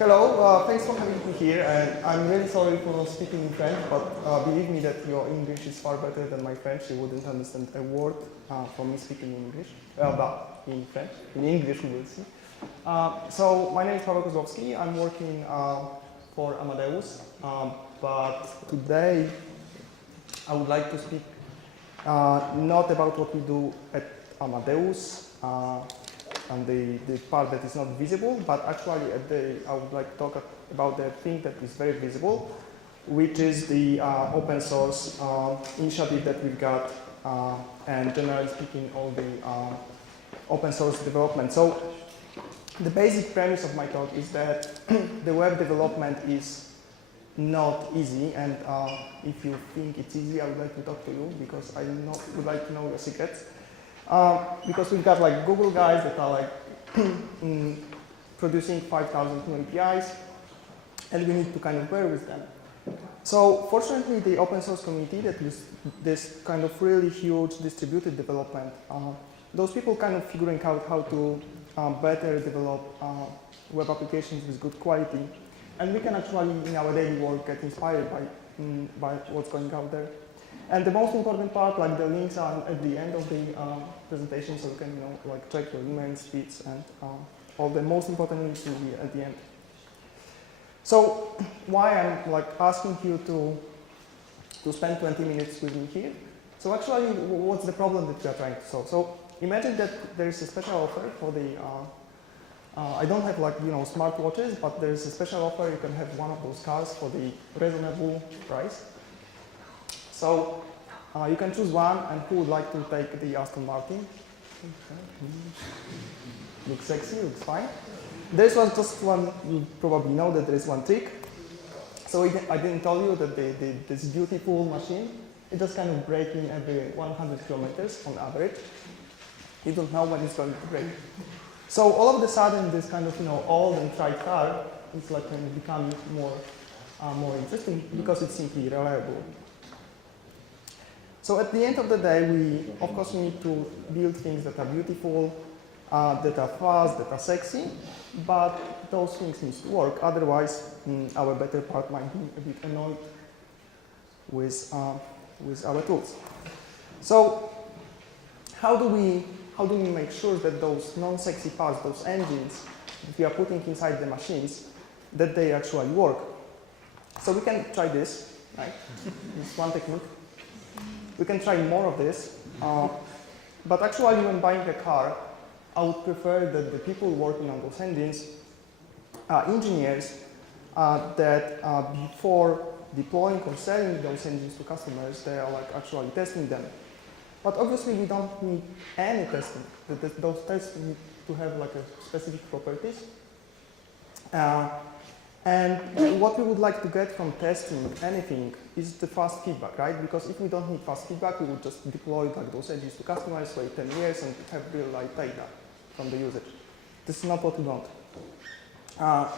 Hello, thanks for having me here, and I'm really sorry for not speaking in French, but believe me that your English is far better than my French. You wouldn't understand a word from me speaking in English, but in French. In English, you will see. So my name is Pawel KOZLOWSKI. I'm working for Amadeus, but today I would like to speak not about what we do at Amadeus, and the part that is not visible, but actually I would like to talk about the thing that is very visible, which is the open source initiative that we've got, and generally speaking, all the open source development. So the basic premise of my talk is that the web development is not easy, and if you think it's easy, I would like to talk to you because I would like to know your secrets. Because we've got like Google guys that are like producing 5,000 new APIs, and we need to kind of bear with them. So fortunately, the open source community that is this kind of really huge distributed development, those people kind of figuring out how to better develop web applications with good quality. And we can actually, in our daily work, get inspired by what's going out there. And the most important part, like the links are at the end of the presentation, so you can, like check your emails, feeds, and all the most important links will be at the end. So why I'm like asking you to spend 20 minutes with me here? So actually, what's the problem that we are trying to solve? So imagine that there is a special offer for the. I don't have like smart watches, but there is a special offer. You can have one of those cars for the reasonable price. So you can choose one, and who would like to take the Aston Martin? Looks sexy, looks fine. This was just one, you probably know that there is one trick. So I didn't tell you that this beautiful machine, it just kind of breaks in every 100 kilometers on average. You don't know when it's going to break. So all of a sudden, this kind of old and tried car is like becoming more interesting because it's simply reliable. So at the end of the day, we need to build things that are beautiful, that are fast, that are sexy, but those things need to work. Otherwise, our better part might be a bit annoyed with our tools. So how do we make sure that those non-sexy parts, those engines that we are putting inside the machines, that they actually work? So we can try this, right? This one technique. We can try more of this, but actually when buying a car, I would prefer that the people working on those engines are engineers that before deploying or selling those engines to customers, they are like actually testing them. But obviously we don't need any testing. Those tests need to have like a specific properties. And what we would like to get from testing anything is the fast feedback, right? Because if we don't need fast feedback, we would just deploy like those engines to customers, wait 10 years, and have real-life data from the usage. This is not what we want.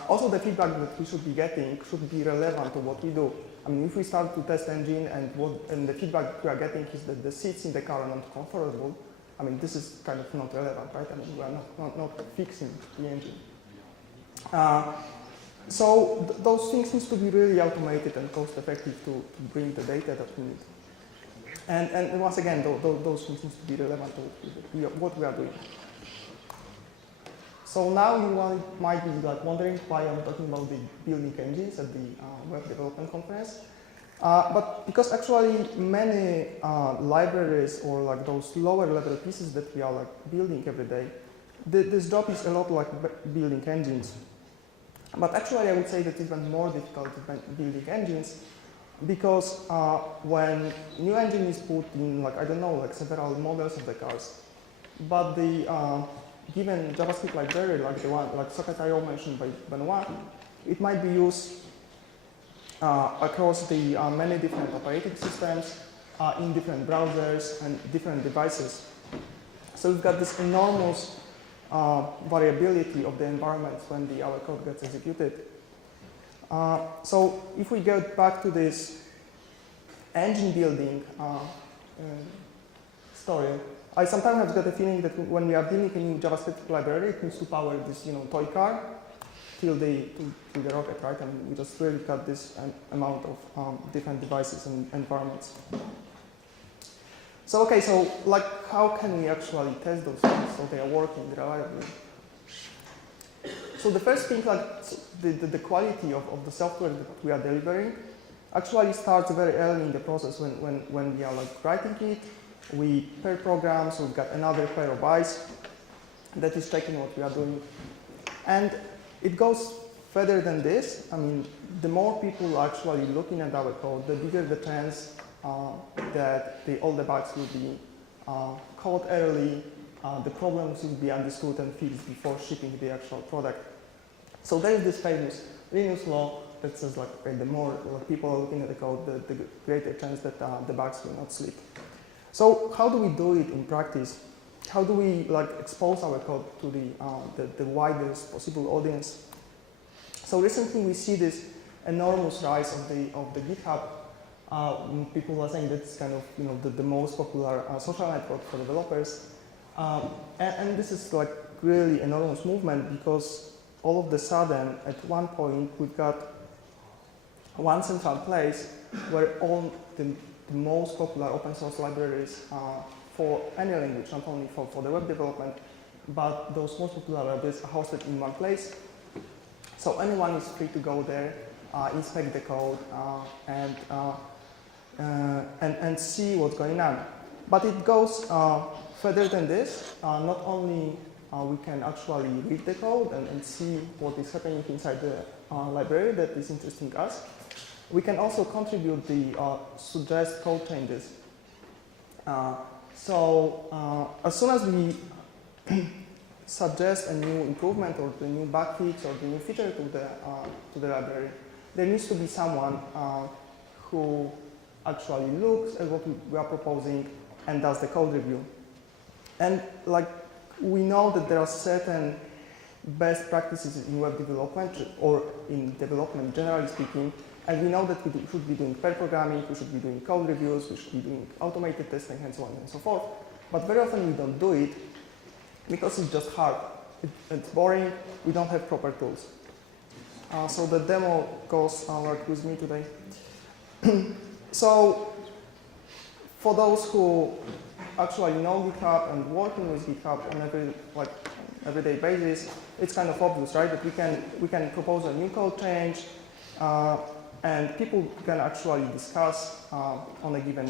Also, the feedback that we should be getting should be relevant to what we do. I mean, if we start to test engine and the feedback we are getting is that the seats in the car are not comfortable, I mean, this is kind of not relevant, right? I mean, we are not fixing the engine. So those things need to be really automated and cost-effective to bring the data that we need. And once again, those things need to be relevant to what we are doing. So now you might be like wondering why I'm talking about the building engines at the Web Development Conference. But because actually many libraries or like those lower level pieces that we are like building every day, this job is a lot like building engines. But actually, I would say that it's even more difficult than building engines because when new engine is put in, like, I don't know, like several models of the cars, but the given JavaScript library, like the one, like Socket.io mentioned by Benoit, it might be used across the many different operating systems, in different browsers and different devices. So we've got this enormous variability of the environments when our code gets executed. So if we get back to this engine building story, I sometimes have got a feeling that when we are building a new JavaScript library, it needs to power this toy car. till the rocket, right? And we just really got this amount of different devices and environments. So okay, so like how can we actually test those things so they are working reliably? So the first thing, like the quality of the software that we are delivering actually starts very early in the process when we are like writing it. We pair programs, we've got another pair of eyes that is checking what we are doing. And it goes further than this. I mean, the more people are actually looking at our code, the bigger the chance that all the bugs will be caught early, the problems will be understood and fixed before shipping the actual product. So there is this famous Linux law that says like, okay, the more people are looking at the code, the greater chance that the bugs will not slip. So how do we do it in practice? How do we like expose our code to the widest possible audience? So recently we see this enormous rise of the GitHub. People are saying that's kind of the most popular social network for developers, and this is like really enormous movement because all of the sudden at one point we've got one central place where all the most popular open source libraries for any language, not only for the web development, but those most popular libraries are hosted in one place. So anyone is free to go there, inspect the code, and see what's going on. But it goes further than this. Not only we can actually read the code and see what is happening inside the library that is interesting us, we can also contribute the suggest code changes. So as soon as we suggest a new improvement or the new bug fix or the new feature to the library, there needs to be someone who actually looks at what we are proposing and does the code review. And like we know that there are certain best practices in web development or in development generally speaking, and we know that we should be doing pair programming, we should be doing code reviews, we should be doing automated testing and so on and so forth. But very often we don't do it because it's just hard. It's boring, we don't have proper tools. So the demo goes like with me today. So for those who actually know GitHub and working with GitHub on everyday basis, it's kind of obvious, right? That we can propose a new code change, and people can actually discuss on a given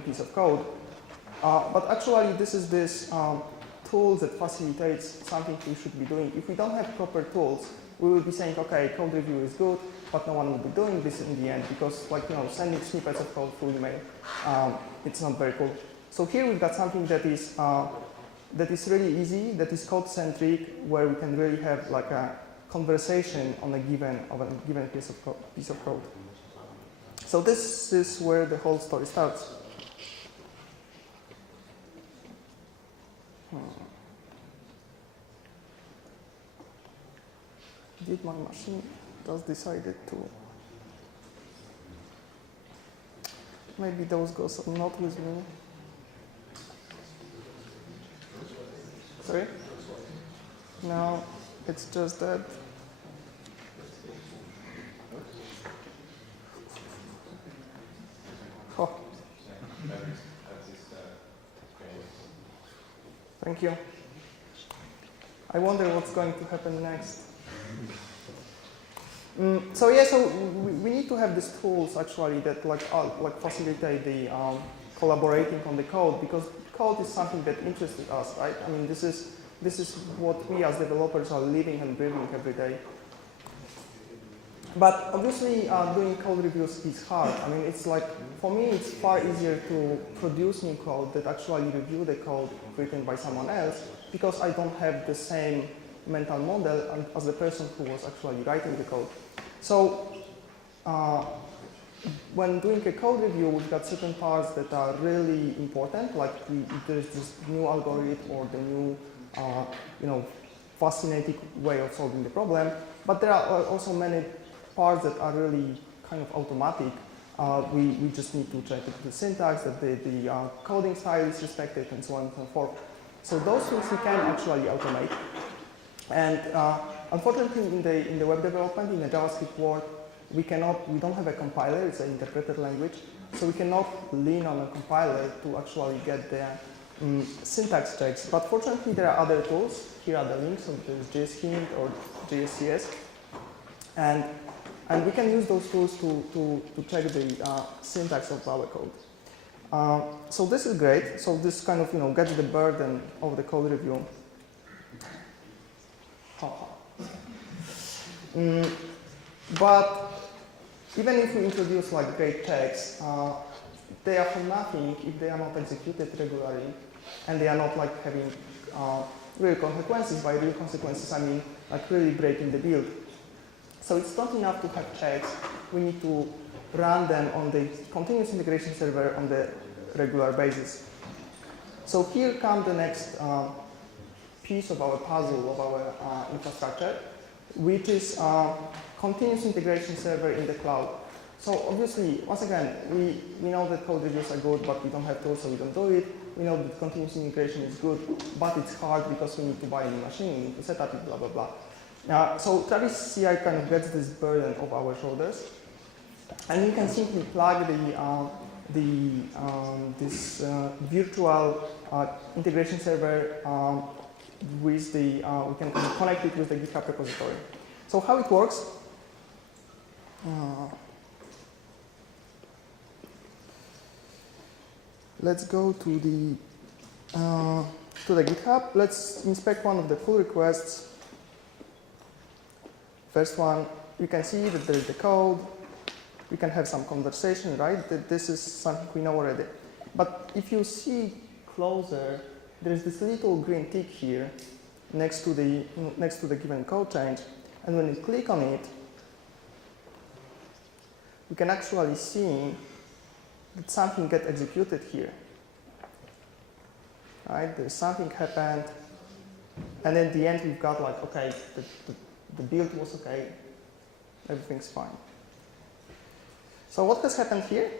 piece of code. But actually, this is this tool that facilitates something we should be doing. If we don't have proper tools, we will be saying, okay, code review is good, but no one will be doing this in the end because, like, sending snippets of code through email, it's not very cool. So here we've got something that is really easy, that is code-centric, where we can really have like a conversation on a given piece of code. So this is where the whole story starts. Did my machine just decided to? Maybe those goes not with me. Sorry? No, it's just that. Oh. Thank you. I wonder what's going to happen next. So yeah, so we need to have these tools actually that like facilitate the collaborating on the code, because code is something that interests us, right? I mean, this is what we as developers are living and breathing every day. But obviously, doing code reviews is hard. I mean, it's like, for me, it's far easier to produce new code that actually review the code written by someone else, because I don't have the same mental model as the person who was actually writing the code. So when doing a code review, we've got certain parts that are really important, like if there's this new algorithm or the new, fascinating way of solving the problem. But there are also many parts that are really kind of automatic. We just need to check the syntax, that the coding style is respected, and so on and so forth. So those things we can actually automate. And Unfortunately, in the web development, in the JavaScript world, we don't have a compiler, it's an interpreted language, so we cannot lean on a compiler to actually get the syntax checks. But fortunately, there are other tools. Here are the links, so there's JSHint or JSCS, and we can use those tools to check the syntax of our code. So this is great. So this kind of gets the burden of the code review. But even if we introduce like great checks, they are for nothing if they are not executed regularly, and they are not like having real consequences. By real consequences, I mean like really breaking the build. So it's not enough to have checks. We need to run them on the continuous integration server on the regular basis. So here comes the next piece of our puzzle of our infrastructure, which is continuous integration server in the cloud. So obviously, once again, we know that code reviews are good, but we don't have tools, so we don't do it. We know that continuous integration is good, but it's hard because we need to buy a new machine, we need to set up it, blah, blah, blah. So Travis CI kind of gets this burden of our shoulders, and we can simply plug this virtual integration server with the, we can connect it with the GitHub repository. So how it works, let's go to the GitHub. Let's inspect one of the pull requests. First one, you can see that there is the code. We can have some conversation, right? That this is something we know already. But if you see closer, there is this little green tick here next to the given code change, and when you click on it, we can actually see that something gets executed here. Right? There's something happened, and at the end we've got like, okay, the build was okay, everything's fine. So what has happened here?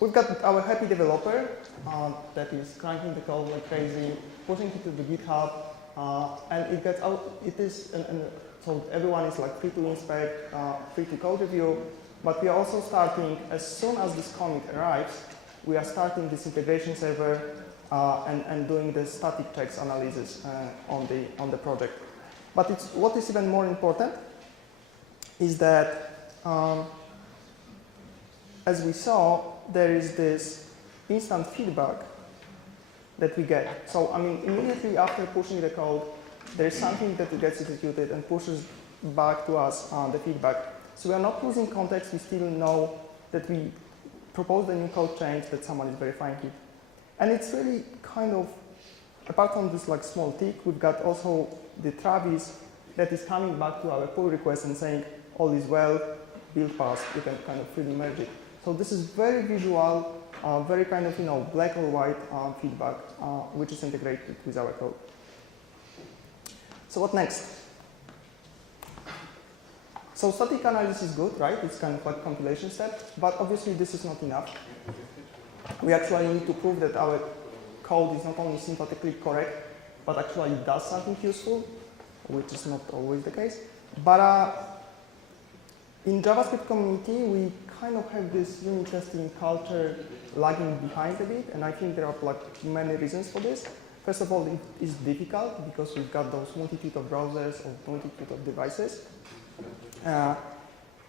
We've got our happy developer that is cranking the code like crazy, pushing it to the GitHub, and it gets out. It is, so everyone is like free to inspect, free to code review. But we are also starting, as soon as this commit arrives, we are starting this integration server and doing the static checks analysis on the project. But what is even more important is that, as we saw, there is this instant feedback that we get. So, I mean, immediately after pushing the code, there is something that gets executed and pushes back to us the feedback. So we are not losing context. We still know that we proposed a new code change that someone is verifying it. And it's really kind of, apart from this like small tick, we've got also the Travis that is coming back to our pull request and saying, all is well, build passed, you can kind of freely merge it. So this is very visual, very kind of, black or white feedback, which is integrated with our code. So what next? So static analysis is good, right? It's kind of like compilation step, but obviously this is not enough. We actually need to prove that our code is not only syntactically correct, but actually does something useful, which is not always the case. But in JavaScript community, we kind of have this really interesting culture lagging behind a bit, and I think there are like many reasons for this. First of all, it is difficult because we've got those multitude of browsers or multitude of devices.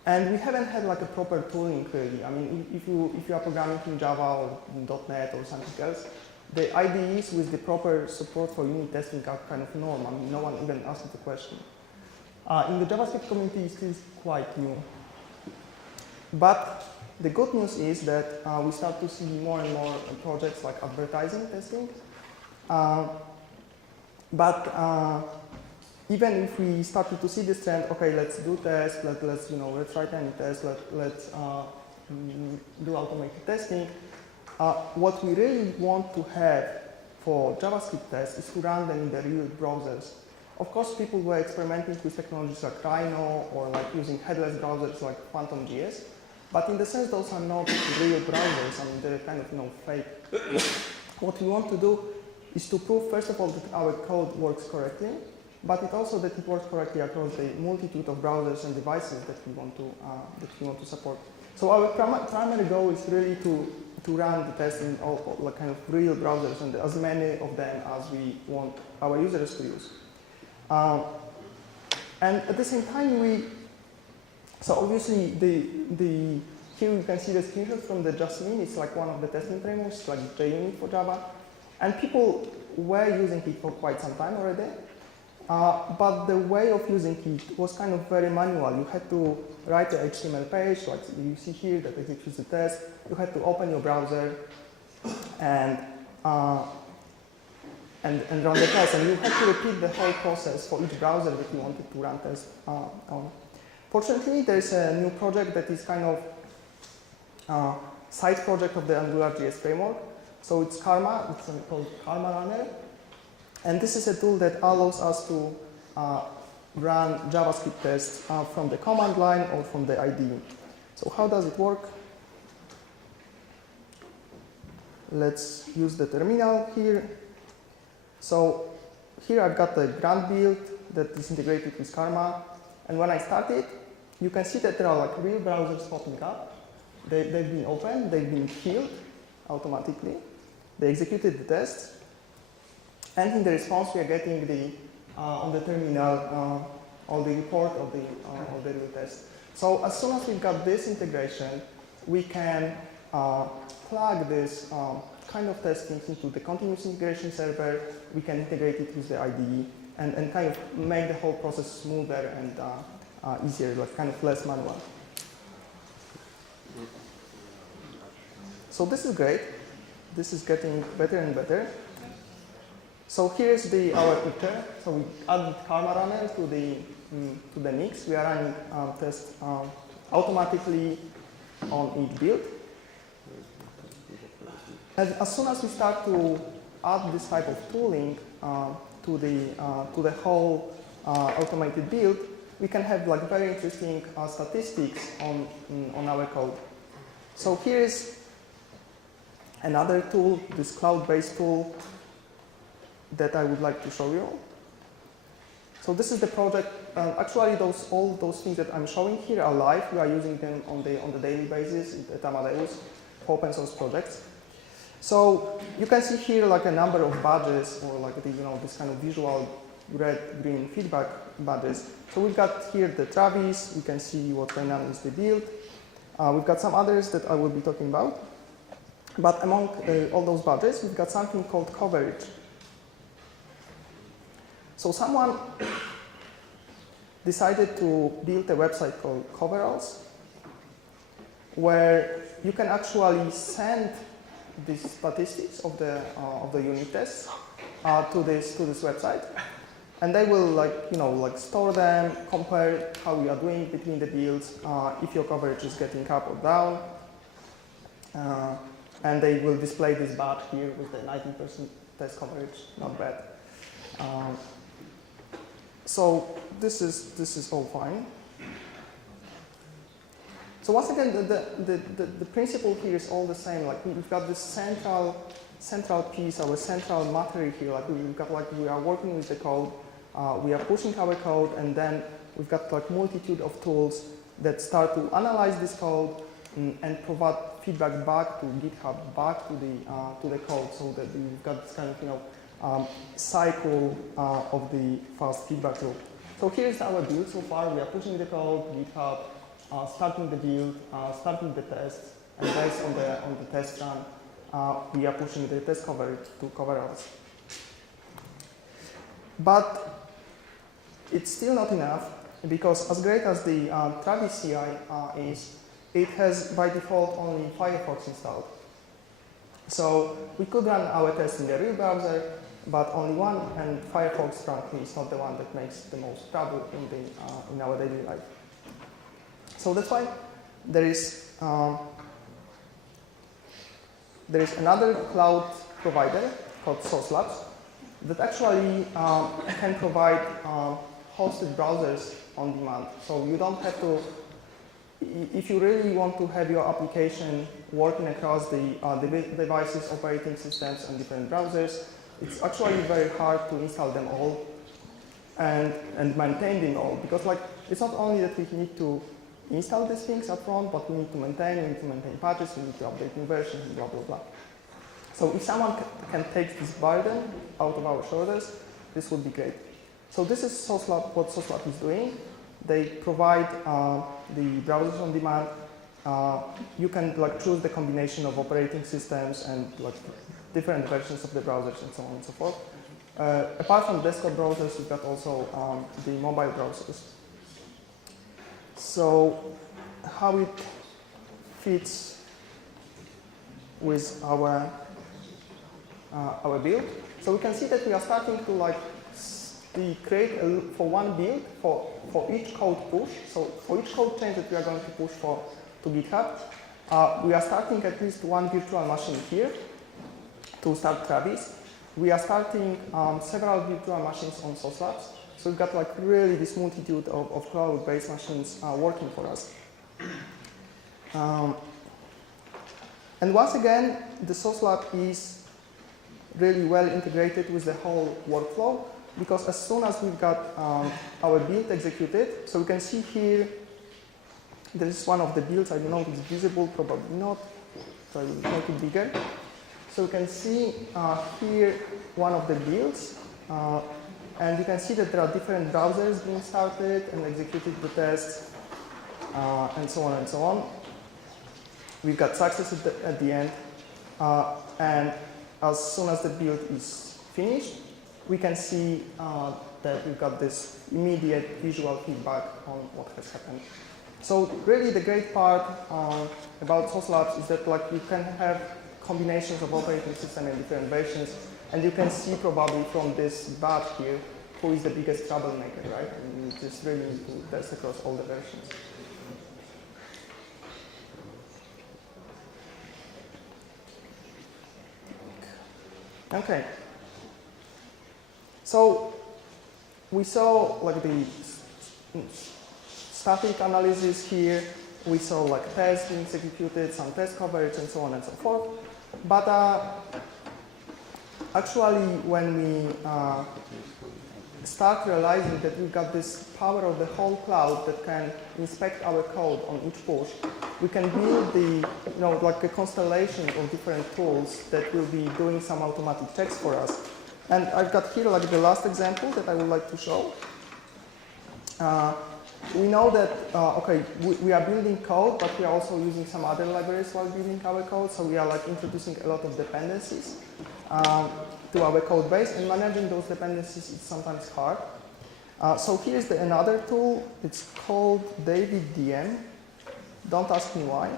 And we haven't had like a proper tooling really. I mean, if you are programming in Java or in .NET or something else, the IDEs with the proper support for unit testing are kind of norm. I mean, no one even asked the question. In the JavaScript community, it's still quite new. But the good news is that we start to see more and more projects like advertising testing. Even if we started to see this trend, okay, let's do tests, let's write any test, let's do automated testing. What we really want to have for JavaScript tests is to run them in the real browsers. Of course, people were experimenting with technologies like Rhino or like using headless browsers like Phantom.js, but in the sense those are not real browsers. I mean, they're kind of fake. What we want to do is to prove, first of all, that our code works correctly, but it also that it works correctly across the multitude of browsers and devices that we want to support. So our primary goal is really to run the test in all like kind of real browsers and as many of them as we want our users to use. And at the same time, so obviously here you can see the screenshot from the Jasmine. It's like one of the testing frameworks, like JUnit for Java. And people were using it for quite some time already. But the way of using it was kind of very manual. You had to write the HTML page, like you see here, that executes the test. You had to open your browser and run the test. And you had to repeat the whole process for each browser that you wanted to run tests on. Fortunately, there's a new project that is kind of side project of the AngularJS framework. So it's Karma, it's called Karma Runner. And this is a tool that allows us to run JavaScript tests from the command line or from the IDE. So how does it work? Let's use the terminal here. So here I've got the Grand build that is integrated with Karma. And when I start it, you can see that there are like real browsers popping up. They've been opened, they've been killed automatically. They executed the test. And in the response, we are getting on the terminal all the report of the real test. So as soon as we've got this integration, we can plug this kind of testing into the continuous integration server. We can integrate it with the IDE and kind of make the whole process smoother and easier, like kind of less manual. So this is great. This is getting better and better. So here's our picture. So we added Karma Runner to the mix. We are running tests automatically on each build. And as soon as we start to add this type of tooling to the whole automated build, we can have like very interesting statistics on our code. So here is another tool, this cloud-based tool that I would like to show you. So this is the project. Actually, all those things that I'm showing here are live. We are using them on the daily basis at Amadeus for open source projects. So you can see here like a number of badges or like this kind of visual red-green feedback badges. So we've got here the Travis. We can see what's going on with the build. We've got some others that I will be talking about. But among all those badges, we've got something called coverage. So someone decided to build a website called Coveralls, where you can actually send these statistics of the unit tests to this website, and they will like store them, compare how you are doing between the builds, if your coverage is getting up or down, and they will display this badge here with the 19% test coverage, not bad. So this is all fine. So once again, the principle here is all the same. Like we've got this central piece, our central matter here. Like we've got we are working with the code, we are pushing our code, and then we've got like multitude of tools that start to analyze this code and provide feedback back to GitHub, back to the code, so that we've got this kind of cycle of the fast feedback loop. So here's our build so far. We are pushing the code, GitHub, starting the build, starting the tests, and based on the test run, we are pushing the test coverage to Coveralls. But it's still not enough, because as great as the Travis CI is, it has by default only Firefox installed. So we could run our tests in the real browser, but only one, and Firefox frankly is not the one that makes the most trouble in our daily life. So that's why there is another cloud provider called SauceLabs that actually can provide hosted browsers on demand. So you don't have to, if you really want to have your application working across the devices, operating systems, and different browsers, it's actually very hard to install them all and maintain them all, because like it's not only that we need to install these things up front, but we need to maintain patches, we need to update new versions, and blah, blah, blah. So if someone can take this burden out of our shoulders, this would be great. So this is SauceLabs, what SauceLabs is doing. They provide the browsers on demand. You can like choose the combination of operating systems and like different versions of the browsers and so on and so forth. Apart from desktop browsers, you've got also the mobile browsers. So how it fits with our build. So we can see that we are starting to like create for one build for each code push. So for each code change that we are going to push to GitHub, we are starting at least one virtual machine here to start Travis. We are starting several virtual machines on SauceLabs. So we've got like really this multitude of cloud-based machines working for us. And once again, the SauceLab is really well integrated with the whole workflow, because as soon as we've got our build executed, so we can see here, there is one of the builds. I don't know if it's visible, probably not. So I will make it bigger. So you can see here one of the builds. And you can see that there are different browsers being started and executed the tests, and so on and so on. We've got success at the end. And as soon as the build is finished, we can see that we've got this immediate visual feedback on what has happened. So really the great part about SauceLabs is that like you can have combinations of operating system and different versions, and you can see probably from this bar here who is the biggest troublemaker, right? And you just really need to test across all the versions. Okay. So we saw like the static analysis here. We saw like tests being executed, some test coverage, and so on and so forth. But actually, when we start realizing that we've got this power of the whole cloud that can inspect our code on each push, we can build like a constellation of different tools that will be doing some automatic checks for us. And I've got here like the last example that I would like to show. We know that, we are building code, but we are also using some other libraries while building our code. So we are like introducing a lot of dependencies to our code base, and managing those dependencies is sometimes hard. So here's another tool. It's called DavidDM. Don't ask me why.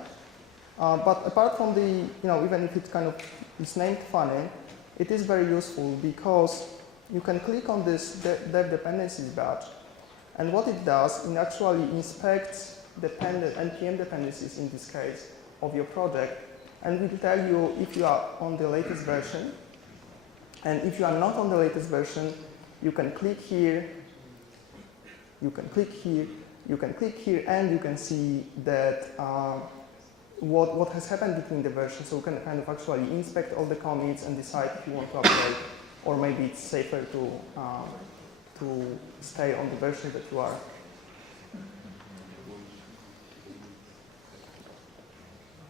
But apart from the, even if it kind of is named funny, it is very useful because you can click on this dev dependencies badge, and what it does, it actually inspects NPM dependencies in this case of your project, and will tell you if you are on the latest version. And if you are not on the latest version, you can click here, you can click here, you can click here, and you can see that what has happened between the versions. So you can kind of actually inspect all the commits and decide if you want to upgrade, or maybe it's safer to stay on the version that you are.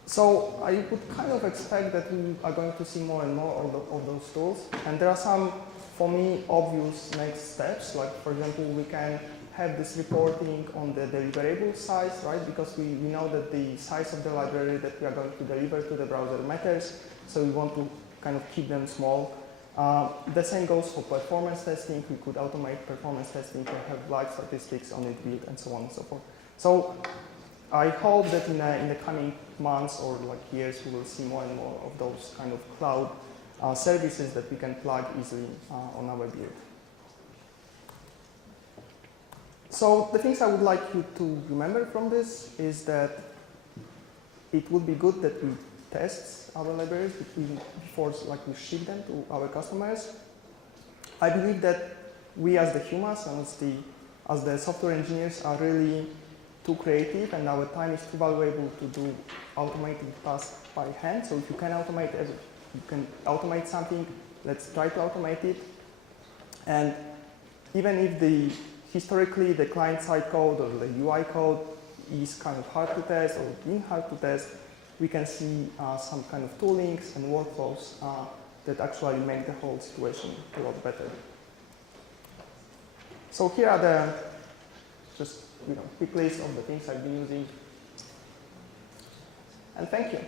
So I would kind of expect that we are going to see more and more of those tools. And there are some, for me, obvious next steps. Like, for example, we can have this reporting on the deliverable size, right? Because we know that the size of the library that we are going to deliver to the browser matters. So we want to kind of keep them small. The same goes for performance testing. We could automate performance testing to have live statistics on it build and so on and so forth. So I hope that in the coming months or like years, we will see more and more of those kind of cloud services that we can plug easily on our build. So the things I would like you to remember from this is that it would be good that we test our libraries before we ship them to our customers. I believe that we as the humans and as the software engineers are really too creative, and our time is too valuable to do automated tasks by hand. So if you can automate something, let's try to automate it. And even if historically the client-side code or the UI code is kind of hard to test or been hard to test, we can see some kind of toolings and workflows that actually make the whole situation a lot better. So here are the just quick list of the things I've been using. And thank you.